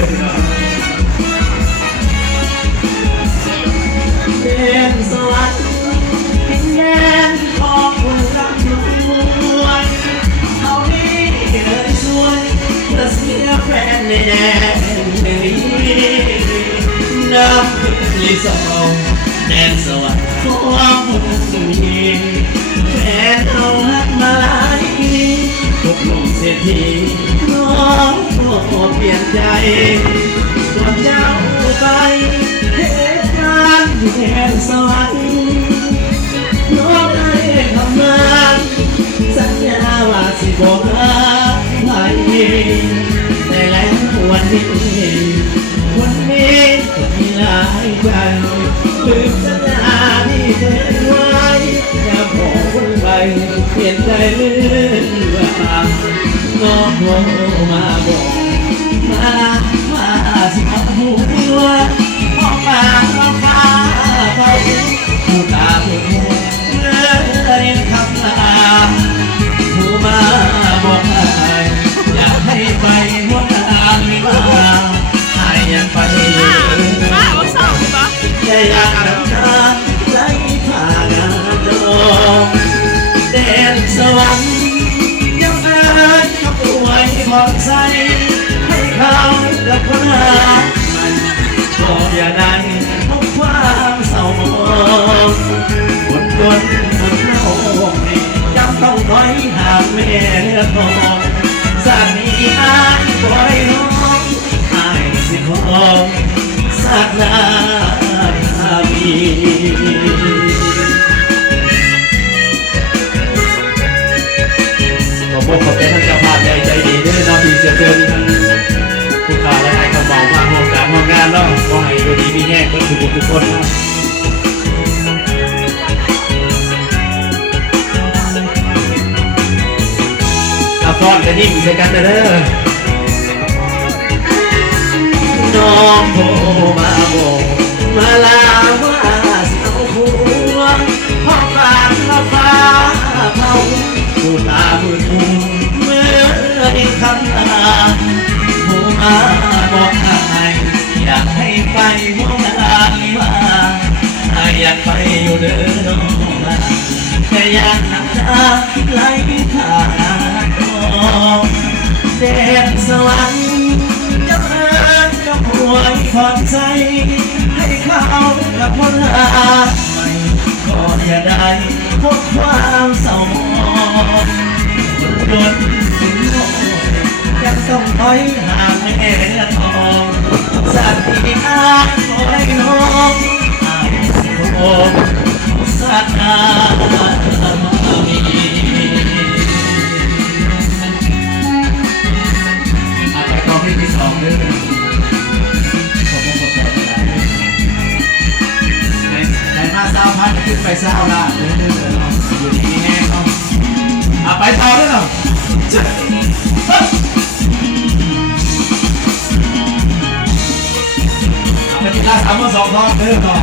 เด่นสวรรค์ดินแดนของคนรักรวยเอานี้เลยสวยแต่เสียแฟนในแดนนี้น้ำพึ่งลิสองแดนสวรรค์ของคนมีแฟนเอาหักมาลายตกลงเสียทีน้องก็เปลี่ยนใจก่อนเจ้าไปเหตุการณ์แดนสวรรค์น้องได้ทำงานสัญญาว่าสิบอกรักไม่แต่แล้ววันนี้ก็มีหลายใจลืมสัญญาที่เคยไว้อย่าบอกวันไปเปลี่ยนใจเรื่อยว่าน้องโทรมาบอกมาสิเอาหูว่าออกมาฟ้าเขาผู้ตาผู้หัวเลยคำลาผู้มาบอกให้อยากให้ไปหัวตาไม่ว่าให้ยังไปแต่อยากนำทางไหลผ่านดงแดนสวรรค์ยังเดินกับรวยมองใสให้เขากับคนหามันก็อย่าได้พบความเศร้าหมองคนเล่านี่ยังต้องถอยห่างแม่เลือดทองสักนี้อายปล่อยน้องอายสิของสักนามีขอบคุณขอบใจท่านเจ้าภาพใจดีด้วยนะพี่เสียเกินผู้ข่าวและไอ้เขาบอกมาห้องการห้องงานแล้วก็ให้ดูดีมีแง่ก็ทุกคนนะอาฟอนกันยิ่งใช้กันเด้อน้องโทรมาบอกมาลาว่าเสาหัวพ่อการละฟ้าเผาผู้ตามืดหูเมื่อได้คำลาผู้มาบอกให้อยากให้ไปหัวลาว่าอยากไปอยู่เดินแต่อยากนำตาไหลผ่านแดนสวรรค์จะเอิญจะป่วยผ่อนใจให้เขากับคนหาใหม่ก็อย่าได้พบความเศร้าหมองโดนถึงโลกยังต้องถอยห่างแม่ทองสักทีอายคอยน้องอายสิโคสักนามีอาไปกองที่สองเด้อมาเศร้าพันขึ้นไปเศร้าละเรื่อยๆอยู่ที่แห้งเนาะไปต่อด้วยเนาะไปที่ร้าน3 2 ทองเด้อเนาะ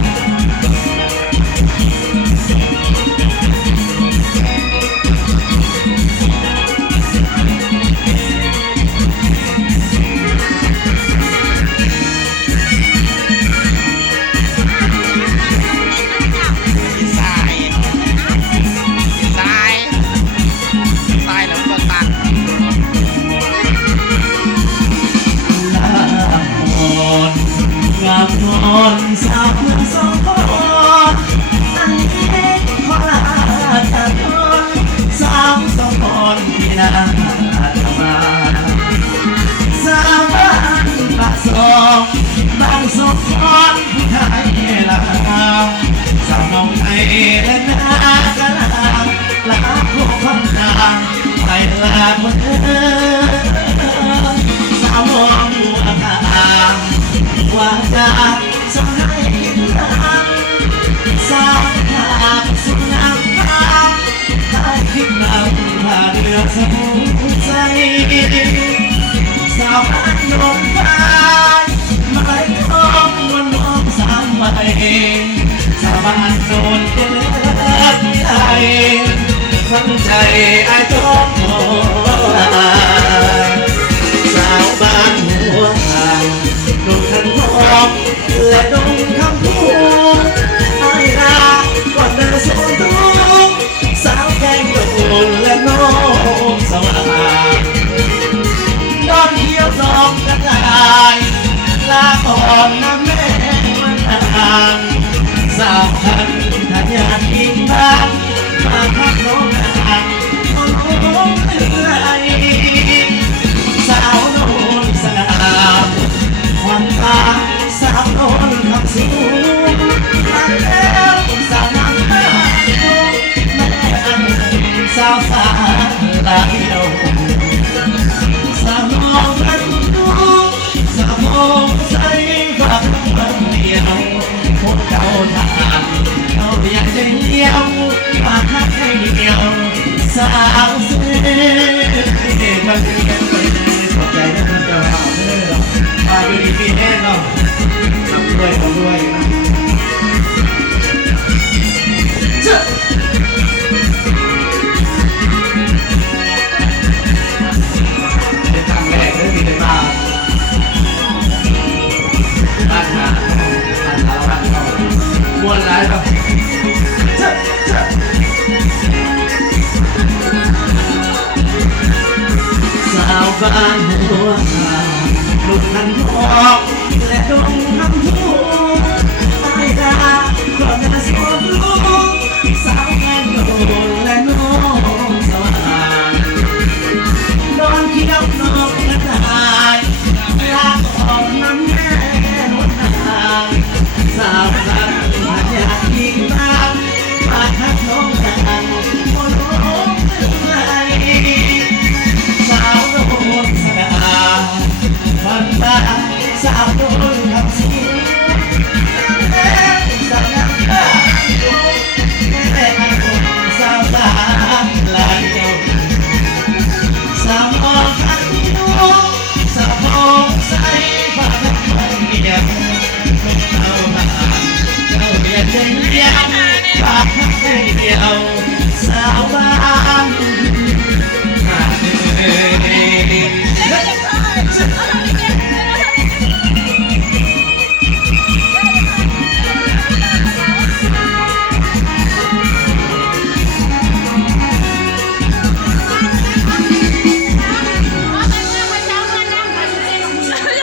นอนสาวสองคนอันนี้ขอลาจากคนสาวสองคนที่น่าทำมาสาวบ้านปากซองบางสองคนผู้ไทยลาวสาวน้องไทยและนากะลาลาผู้คนต่างไปลาคนสาวมองดูอากาศว่าจะสายทางสายทางสุดน้ำตาถ้าคิดนำผ่านเรือสมุทรใจสาวบ้านนมพายไม่ท้องวันน้องสามใบสาวบ้านโดนเจอที่ไอฝังใจไอ้ท้องสาวบ้านหัวหาง างมาทักน้องนางน้องเมื่อยสาวโนนสง่าควันตาสาวโนนทำสูงมาแล้วสาวน้ำตาแม่อันสาวสาลาเดียวสาวน้องนั้นดูสาวมองใส่ฝักมันเดียวคนเก่าทางเขาอยากจะเดียวมาทักให้เดียวสาวเสียมันเป็นกันไปขอบใจนะมันจะหาไม่ได้หรอกมาอยู่ดีพี่แน่นอนทำด้วยเจ้าเป็นครั้งแรกเลยที่ได้มาบ้านหาบ้านเขามวนร้ายครับเจ้าสาวบ้านหัวลูกนั้นทองและดงน้ำทูไอ้ดาก็น่าสมรู้สาวแม่โดนและน้องสว่างนอนเขี้ยวนกกระต่ายลากออกน้ำแม่นวลนางสาวบ้านอยากยิงตามมาทักน้องกันโอ้โหสาวโดนสง่าวันตาสาวโดนทำสูงสาวน้ำตาแม่อันสาวสาลาเดียวสาวมองกันดูสาวมองใส่ฟ้าทั้งวันเดียวเอามาเอาเบียดเดียวปากทั้งเดียวสาวบ้าน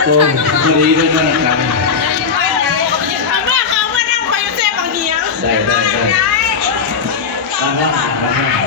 โอ้ยดีด้วยนะครับได้ตั้งอาหาร